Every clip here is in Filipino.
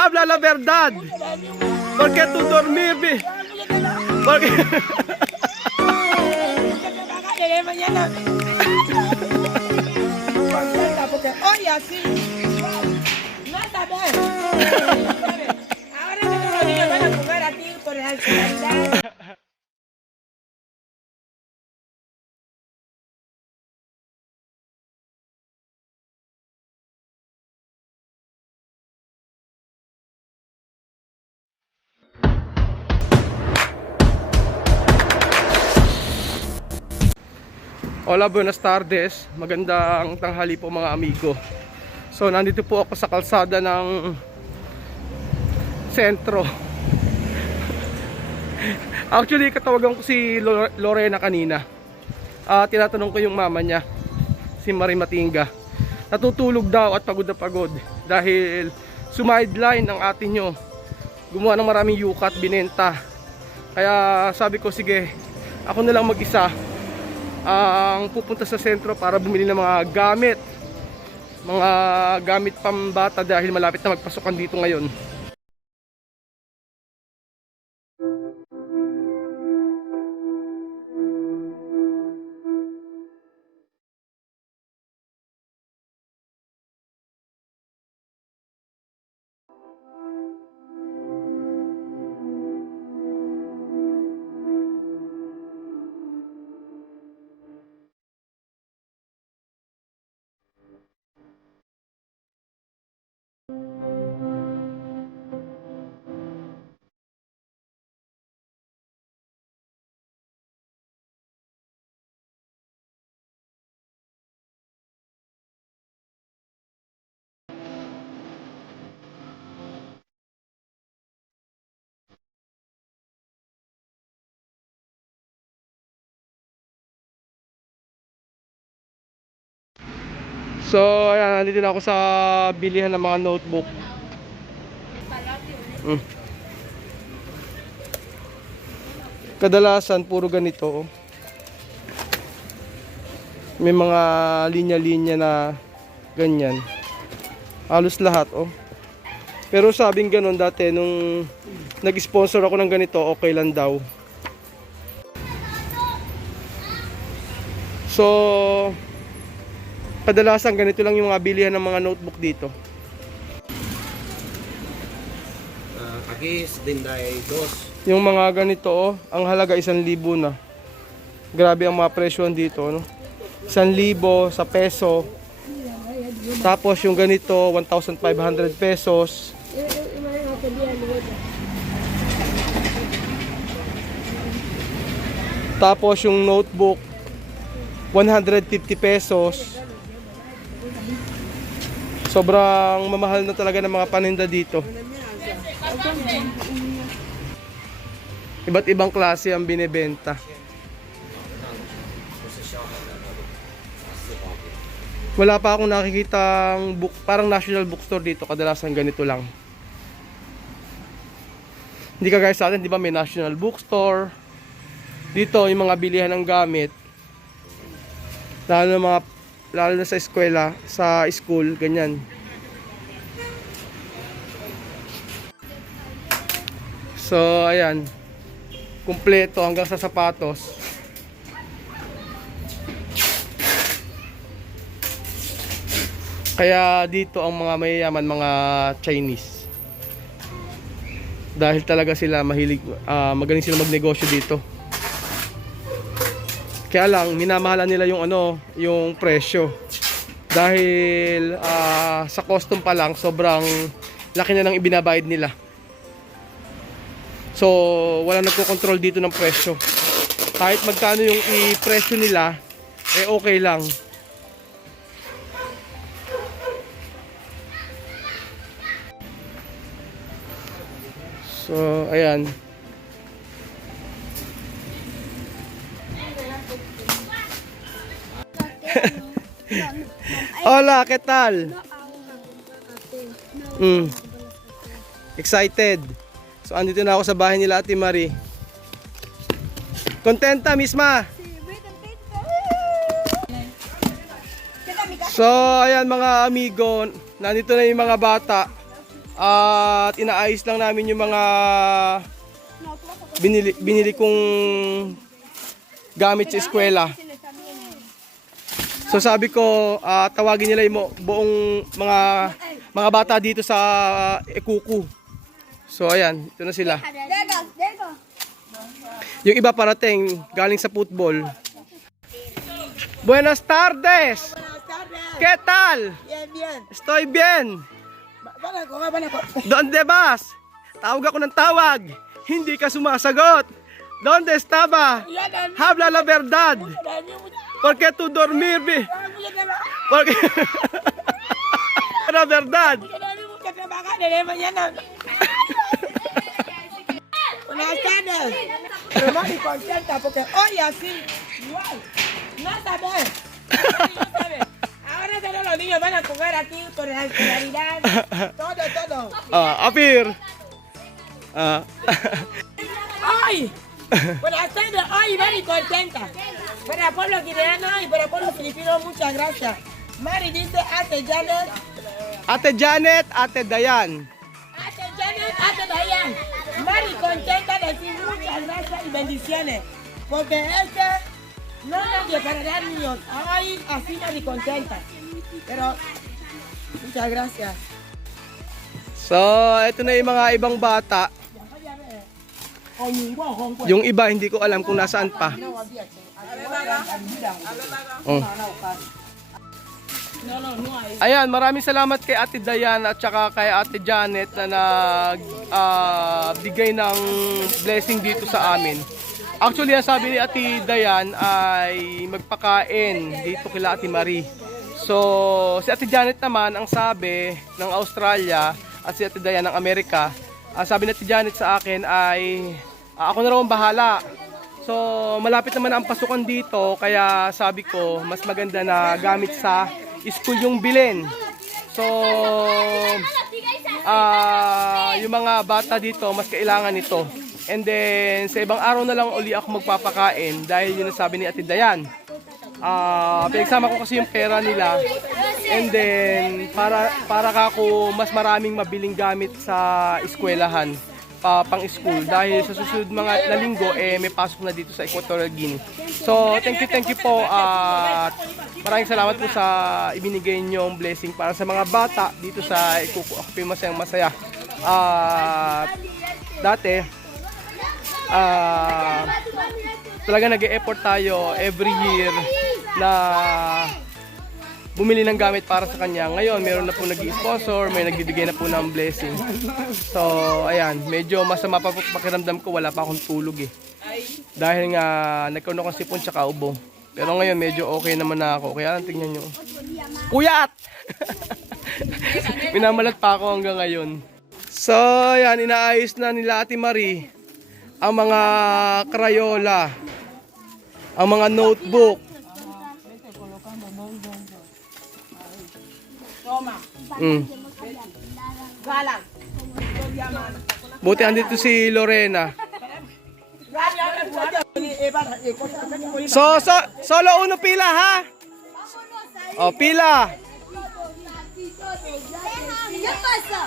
habla la verdad. Porque tú dormir, porque... Mañana. Porque hoy así. No está bien. Ahora que los niños van a jugar a ti por la ansiedad. Hola, buenas tardes. Magandang tanghali po mga amigo. So, nandito po ako sa kalsada ng sentro. Actually, katawagan ko si Lorena kanina. Tinatanong ko yung mama niya, si Marie Matinga. Natutulog daw at pagod na pagod dahil sumideline ang ate nyo. Gumawa ng maraming yukat, binenta. Kaya sabi ko, sige, ako na lang mag-isa ang pupunta sa sentro para bumili ng mga gamit pambata dahil malapit na magpasukan dito ngayon. So, ayan, nandito na ako sa bilihan ng mga notebook. Kadalasan, puro ganito. May mga linya-linya na ganyan. Halos lahat, oh. Pero sabing ganun dati, nung nag-sponsor ako ng ganito, okay lang daw. So, kadalasan ganito lang yung mga bilihan ng mga notebook dito. Aquí 72. Yung mga ganito, oh, ang halaga 1,000 na. Grabe ang mga presyo dito, no? 1,000 sa peso. Tapos yung ganito, 1,500 pesos. Tapos yung notebook, 150 pesos. Sobrang mamahal na talaga ng mga paninda dito. Iba't ibang klase ang binebenta. Wala pa akong nakikitang book, parang National Bookstore dito, kadalasan ganito lang. Hindi kagaya sa atin, di ba, may National Bookstore. Dito yung mga bilihan ng gamit. Lalo na sa eskwela, sa school, ganyan. So, ayan. Kumpleto hanggang sa sapatos. Kaya dito ang mga mayayaman, mga Chinese. Dahil talaga sila mahilig, magaling sila magnegosyo dito. Kaya lang minamahalan nila yung yung presyo. Dahil sa custom pa lang sobrang laki na ng ibinabayad nila. So, wala nagko-control dito ng presyo. Kahit magkano yung i-presyo nila, okay lang. So, ayan. Hola, ¿qué tal? Excited. So, andito na ako sa bahay nila Ate Marie. Contenta, misma? So, ayan mga amigo, nandito na yung mga bata. At inaayos lang namin yung mga binili kong gamit sa eskwela. So sabi ko, tawagin nila yung buong mga bata dito sa Ekuku. So ayan, ito na sila. Yung iba parating, galing sa football. Buenas tardes! Buenas tardes. ¿Qué tal? Bien, bien. Estoy bien. Van ako. ¿Dónde vas? Tawag ako ng tawag. Hindi ka sumasagot. ¿Dónde estaba? Habla la verdad. ¿Por qué tú dormir? ¿Por qué? La verdad. Buenas tardes. Pero mami contenta porque hoy así, igual. No sabes. No sabes. Ahora todos los niños van a jugar aquí por la escolaridad. Todo. Apir. Hoy. Buenas tardes. Hoy very contenta. Para el pueblo guineano y para el pueblo filipino, muchas gracias. Mari dice Ate Janet. Ate Janet, Ate Dayan. Ate Janet, Ate Dayan. Mari contenta de decir muchas gracias y bendiciones. Porque no es nadie para dar niños. Ay, así Mari contenta. Pero, muchas gracias. So, ito na yung mga ibang bata. Yung iba, hindi ko alam kung nasaan pa. Oh. Ayan, maraming salamat kay Ate Dayan at saka kay Ate Janet na nagbigay ng blessing dito sa amin. Actually, ang sabi ni Ate Dayan ay magpakain dito kila Ate Marie. So, si Ate Janet naman ang sabi ng Australia at si Ate Dayan ng Amerika. Ang sabi ni Ate Janet sa akin ay ako na raw ang bahala. So, malapit naman ang pasukan dito kaya sabi ko mas maganda na gamit sa school yung bilin. So, yung mga bata dito mas kailangan ito. And then, sa ibang araw na lang uli ako magpapakain dahil yun ang sabi ni Ate Dayan. Pinagsama ko kasi yung pera nila. And then, para kako mas maraming mabiling gamit sa eskwelahan. Pang school dahil sa susunod mga na linggo may pasok na dito sa Equatorial Guinea. So thank you po at maraming salamat po sa ibinigay niyong blessing para sa mga bata dito sa Ekuku. Ako po masaya. Dati talaga nag-e-effort tayo every year na bumili ng gamit para sa kanya. Ngayon, meron na po nag-i-sponsor, may nagbibigay na po ng blessing. So, ayan, medyo masama pa po pakiramdam ko, wala pa akong tulog eh. Dahil nga, nagkaroon ako ng sipon tsaka ubo. Pero ngayon, medyo okay naman na ako. Kaya lang, tingnan nyo. Puyat! Minamalat pa ako hanggang ngayon. So, ayan, inaayos na nila Ate Marie ang mga Crayola, ang mga notebook. Galang. Buti andito si Lorena. Solo uno pila ha? O, pila. ¿Qué pasó?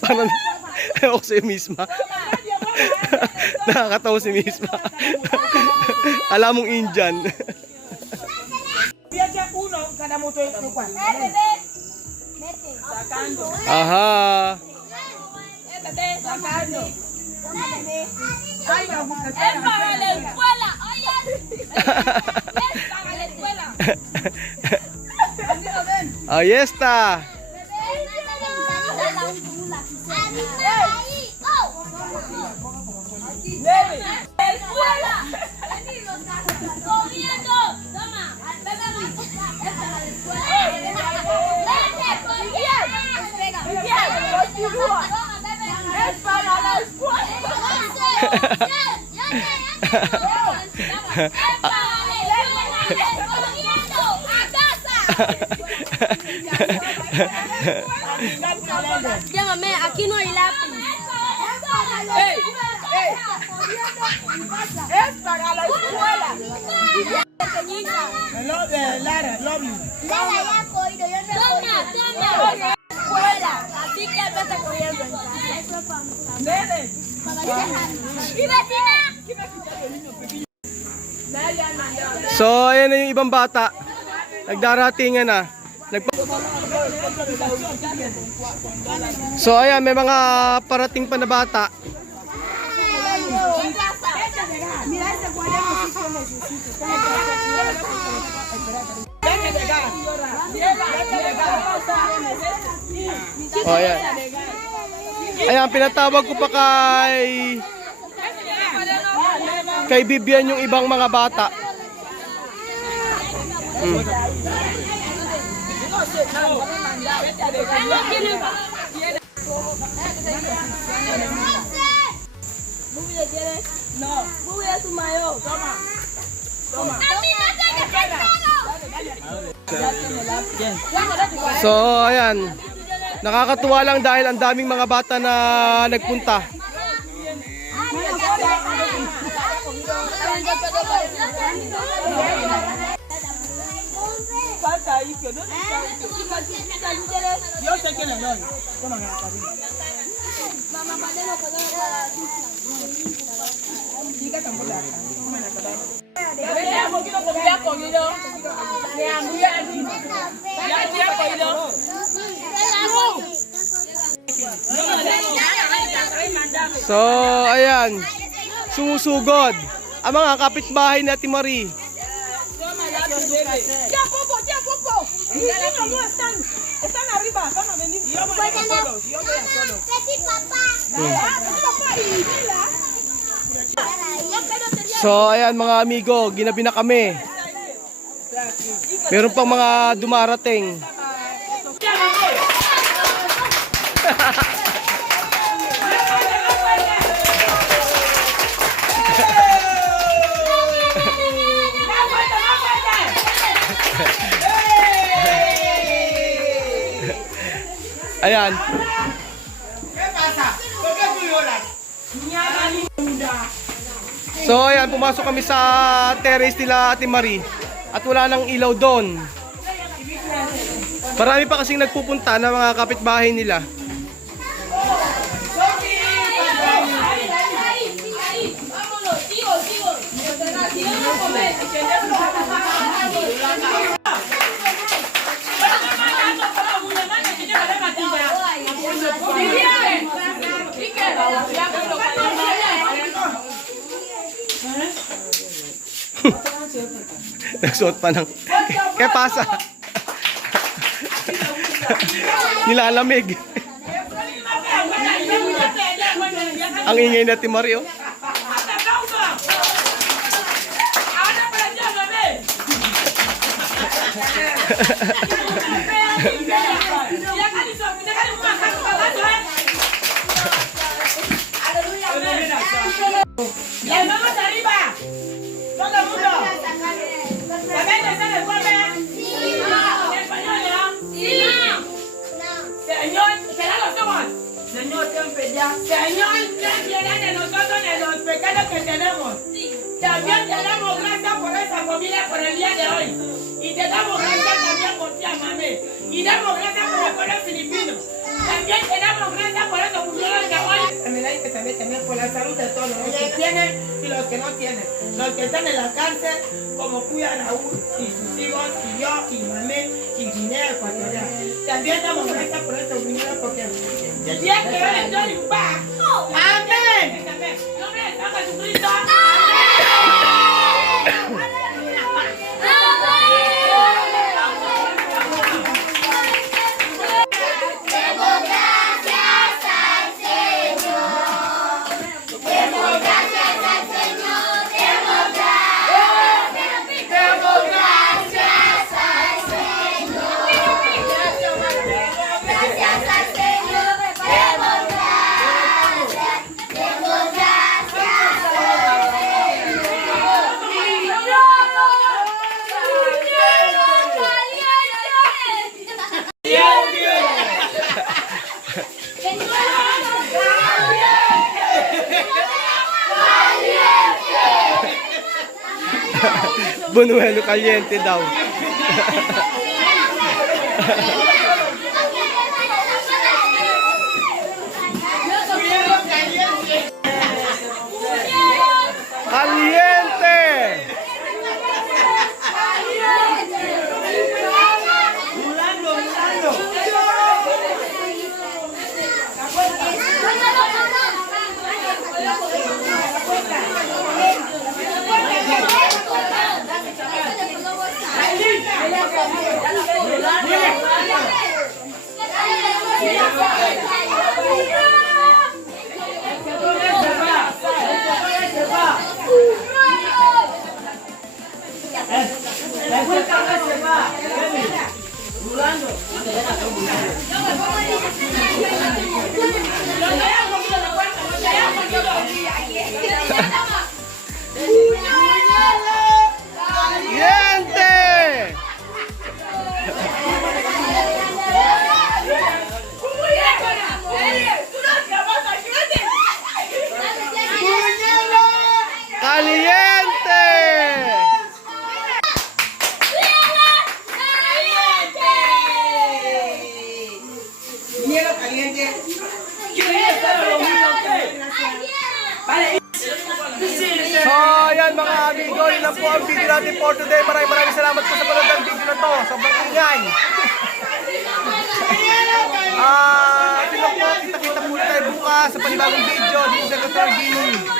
Parang ako si misma. Nakakatawa si misma. Alam mong Indian. Aha. Es para la escuela. Oye, Oh, Yesta. Llámame, aquí no hay lápiz. Es para la escuela. Lara, Lobby. Toma, toma. Escuela. Así que vete corriendo en casa. Nene. Y vecina. So, ayan na yung ibang bata. Nagdaratingan na. So, ayan, may mga parating pa na bata. Oh, ayan. Ayan, pinatawag ko pa kay Vivian yung ibang mga bata. No. Voy a tu mayo. Toma. Toma. A mí no tengas pescado. So, ayan. Nakakatuwa lang dahil ang daming mga bata na nagpunta. Falta ahí que no. Yo sé que le doy. Toma, So, ayan. Sumusugod ang mga kapitbahay ni Ate Marie. Ya poco, ya poco. Mis niños no están. Están arriba, van a venir. Yo voy a solo. Yo voy a solo. Papá y Mila. So, ayan mga amigo, ginabi na kami. Meron pang mga dumarating. Ayan. So ayan, pumasok kami sa terrace nila Ate Marie at wala nang ilaw doon. Marami pa kasing nagpupunta na mga kapitbahay nila. Nagsuot pa ng kaya pasa. Nilalamig. Ang ingay na Ate Marie, oh. Las manos arriba. Todo el mundo. ¿Sabéis hacer el golpe? ¿En español, no? Señor, será los ojos. Señor, ten piedad. Señor, ten piedad de nosotros, de los pecados que tenemos. También te damos gracias por esa comida por el día de hoy. Y te damos gracias también por ti, mami. Y damos gracias por el pueblo filipino. También te damos gracias por esos pueblos de hoy. También por la salud de todos los que tienen y los que no tienen. Los que están en la cárcel, como Puya Raúl y sus hijos, y yo, y Mamé, y Guinea Ecuatorial. También damos gracias por estos niños porque el día que hoy estoy en paz. ¡Amén! ¡En nombre de San Jesucristo! ¡Amén! Buñuelo caliente daw. Caliente. Caliente. Caliente. Hielo caliente. So, ayan mga amigo, yun lang po ang video natin for today. Maraming salamat po sa panood ng video na to. Sobrang ingay. Kita-kita po tayo bukas sa panibagong video dito sa Dr. Gini.